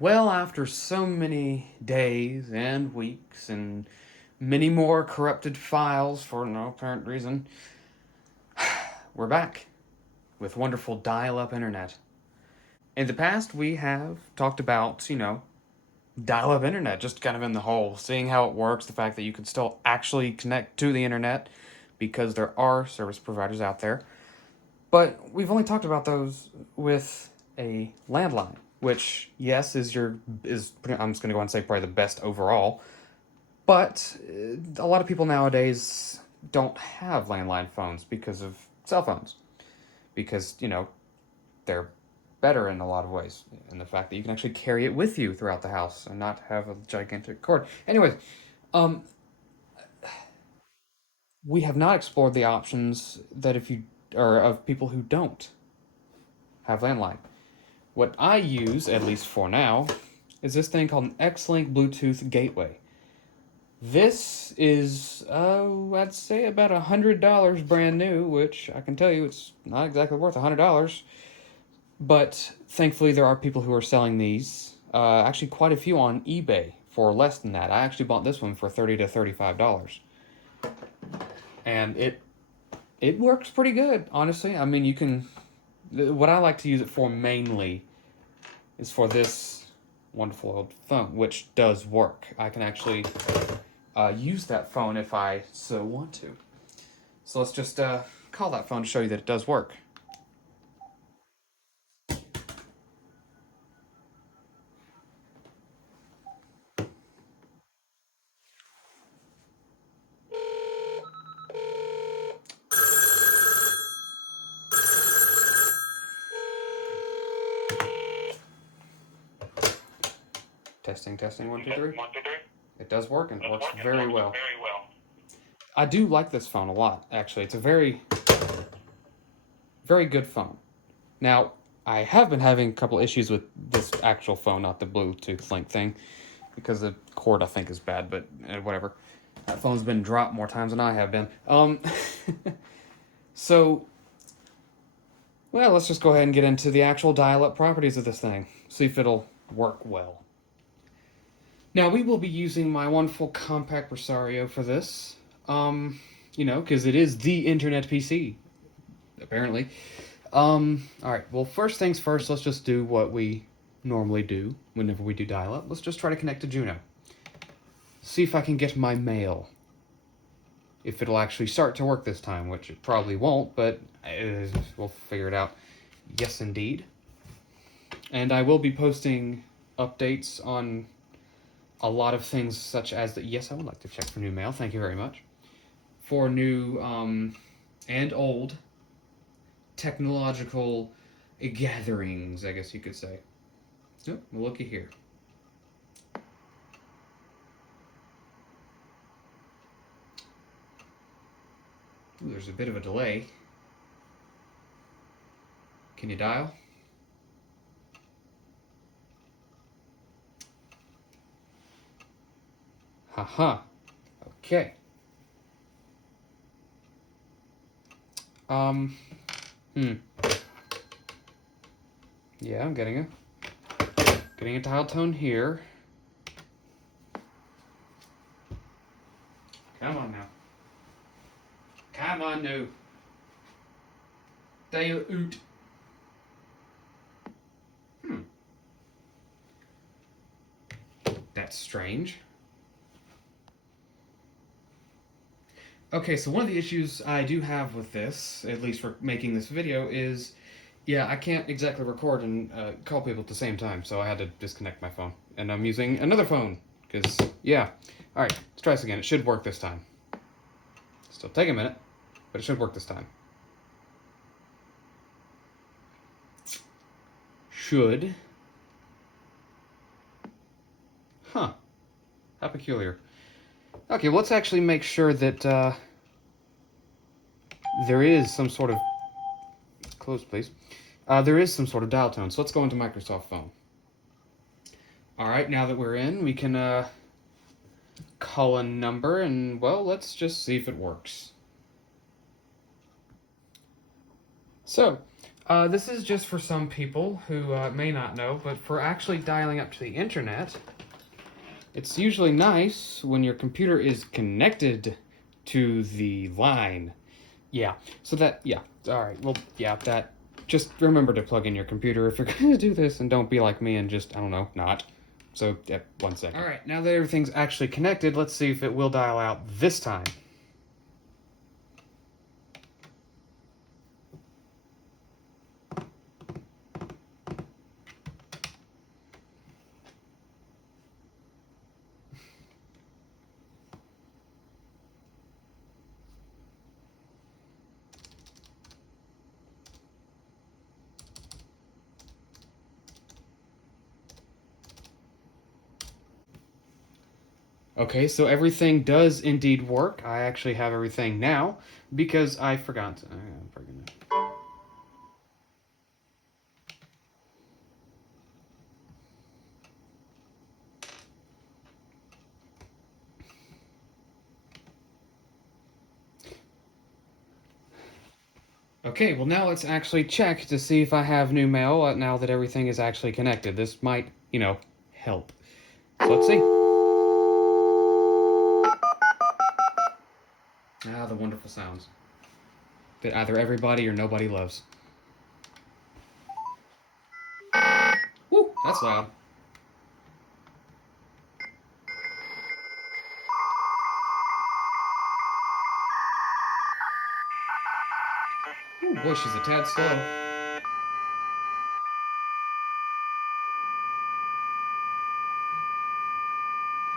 Well, after so many days and weeks and many more corrupted files for no apparent reason, we're back with wonderful dial-up internet. In the past, we have talked about, dial-up internet, just kind of in the whole, seeing how it works, the fact that you can still actually connect to the internet because there are service providers out there. But we've only talked about those with a landline, which yes is I'm just gonna go and say probably the best overall. But a lot of people nowadays don't have landline phones because of cell phones, because they're better in a lot of ways, in the fact that you can actually carry it with you throughout the house and not have a gigantic cord. Anyways, um, we have not explored the options that if you or of people who don't have landline. What I use, at least for now, is this thing called an Xlink Bluetooth Gateway. This is, I'd say about $100 brand new, which I can tell you it's not exactly worth $100. But thankfully, there are people who are selling these. Actually, quite a few on eBay for less than that. I actually bought this one for $30 to $35, and it works pretty good, honestly. I mean, you can. What I like to use it for mainly is for this wonderful old phone, which does work. I can actually use that phone if I so want to. So let's just call that phone to show you that it does work. Testing, testing, one, two, three. It does work, and it works very well. I do like this phone a lot, actually. It's a very, very good phone. Now, I have been having a couple issues with this actual phone, not the Bluetooth link thing, because the cord I think is bad, but whatever. That phone's been dropped more times than I have been. So, well, let's just go ahead and get into the actual dial-up properties of this thing. See if it'll work well. Now, we will be using my wonderful compact Rosario for this. Because it is the internet PC, apparently. Alright, well, first things first, let's just do what we normally do whenever we do dial-up. Let's just try to connect to Juno. See if I can get my mail. If it'll actually start to work this time, which it probably won't, but we'll figure it out. Yes, indeed. And I will be posting updates on a lot of things such as that. Yes, I would like to check for new mail. Thank you very much. For new and old technological gatherings, I guess you could say. Oh, well, looky here. Ooh, there's a bit of a delay. Can you dial? Haha. Okay. Yeah, I'm getting a dial tone here. Come on now. Come on now. Dial out. That's strange. Okay, so one of the issues I do have with this, at least for making this video, is, yeah, I can't exactly record and call people at the same time, so I had to disconnect my phone. And I'm using another phone, because, yeah. Alright, let's try this again. It should work this time. Still take a minute, but it should work this time. Should. Huh. How peculiar. Okay, well, let's actually make sure that there is some sort of... Close, please. There is some sort of dial tone, so let's go into Microsoft Phone. Alright, now that we're in, we can call a number, and, well, let's just see if it works. So, This is just for some people who may not know, but for actually dialing up to the internet, it's usually nice when your computer is connected to the line. Yeah, so that, yeah, alright, well, yeah, that, just remember to plug in your computer if you're going to do this, and don't be like me and just, I don't know, not. So, yeah, 1 second. Alright, now that everything's actually connected, let's see if it will dial out this time. Okay, so everything does indeed work. I actually have everything now because I forgot to, Okay, well now let's actually check to see if I have new mail now that everything is actually connected. This might, help. So let's see. Ah, the wonderful sounds that either everybody or nobody loves. Woo, that's loud. Ooh, boy, she's a tad slow.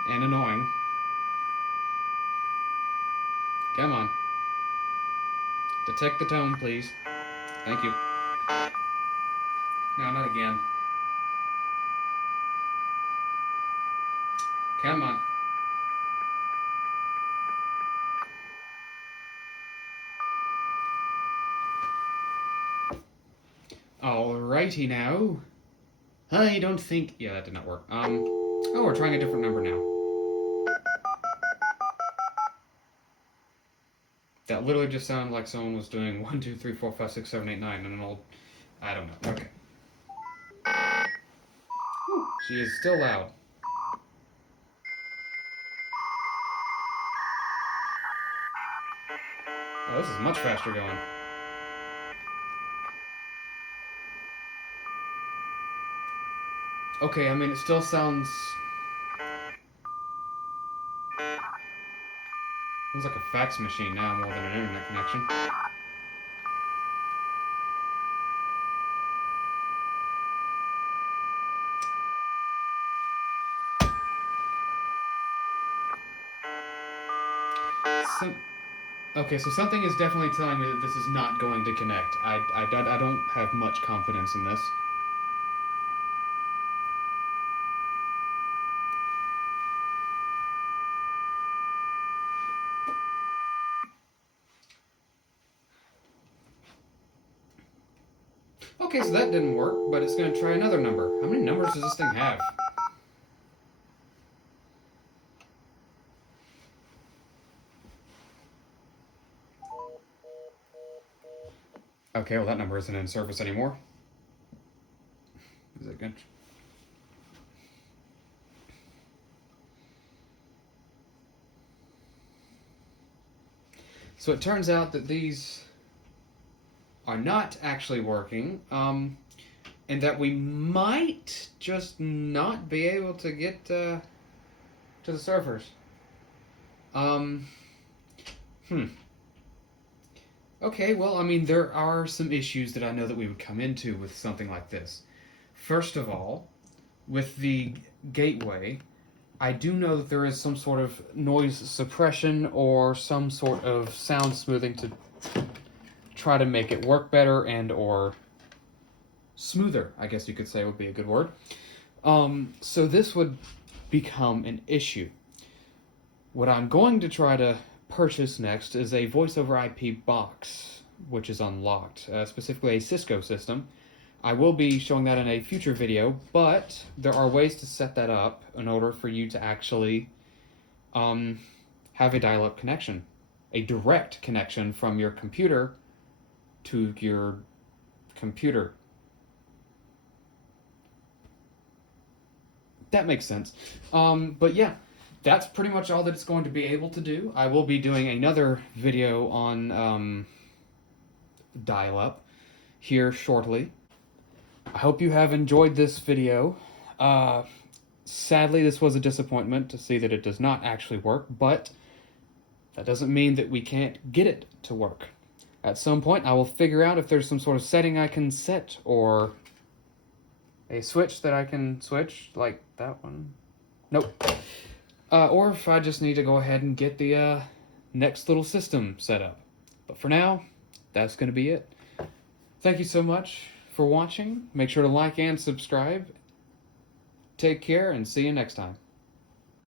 And annoying. Come on. Detect the tone, please. Thank you. No, not again. Come on. Alrighty now. I don't think... Yeah, that did not work. Oh, we're trying a different number now. That literally just sounded like someone was doing 1, 2, 3, 4, 5, 6, 7, 8, 9 and an old... I don't know. Okay. Whew, she is still loud. Oh, this is much faster going. Okay, I mean, it still sounds... Sounds like a fax machine now more than an internet connection. Okay, so something is definitely telling me that this is not going to connect. I don't have much confidence in this. Okay, so that didn't work, but it's going to try another number. How many numbers does this thing have? Okay, well that number isn't in service anymore. Is it good? So it turns out that these are not actually working, and that we might just not be able to get to the servers. Okay, well, I mean, there are some issues that I know that we would come into with something like this. First of all, with the gateway, I do know that there is some sort of noise suppression or some sort of sound smoothing to try to make it work better and or smoother, I guess you could say would be a good word. So this would become an issue. What I'm going to try to purchase next is a voice over IP box, which is unlocked, specifically a Cisco system. I will be showing that in a future video, but there are ways to set that up in order for you to actually have a dial-up connection, a direct connection from your computer to your computer. That makes sense. But yeah, that's pretty much all that it's going to be able to do. I will be doing another video on dial-up here shortly. I hope you have enjoyed this video. Sadly, this was a disappointment to see that it does not actually work, but that doesn't mean that we can't get it to work. At some point, I will figure out if there's some sort of setting I can set, or a switch that I can switch, like that one. Nope. Or if I just need to go ahead and get the next little system set up. But for now, that's going to be it. Thank you so much for watching. Make sure to like and subscribe. Take care and see you next time.